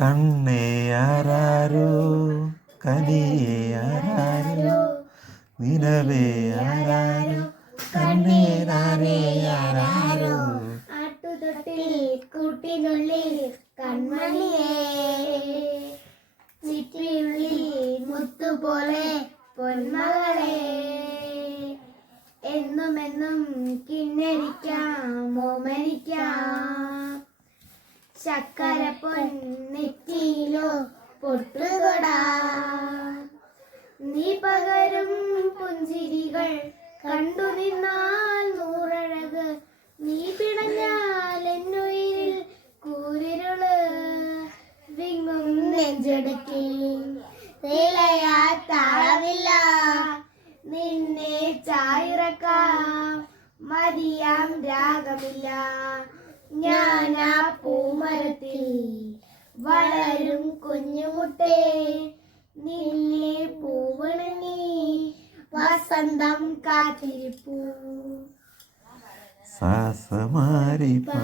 കണ്ണേ ആരാരോ കനിയേ ആരാരോ നിലവേ ആരാരോ കണ്ണേ നാരേ ആരാരോ ആട്ടുതൊട്ടിൽ കൂട്ടിനുള്ളിൽ കൺമണിയേ ചിറ്റിയുള്ളിൽ മുത്തുപോലെ പൊന്മകളെ എന്നുമെന്നും കിന്നരിക്കാം ഓമനിക്കാം ചക്കര പൊന്നെറ്റിയിലോ പൊട്ടുകൊടാ നീ പകരും പുഞ്ചിരികൾ കണ്ടു നിന്നാൽ നൂറഴക് നീ പിണഞ്ഞാൽ എന്നുയിരിൽ കൂരിരുള് വിങ്ങും നെഞ്ചെടുക്കി നിലയാ താളമില്ല നിന്നെ ചായിറക്കാം മതിയാം രാഗമില്ല ഞാനാ പൂമരത്തിൽ വളരും കുഞ്ഞുമുട്ടേ നിന്നെ പൂവണങ്ങി വസന്തം കാത്തിരിപ്പൂ സാസമാരി പാ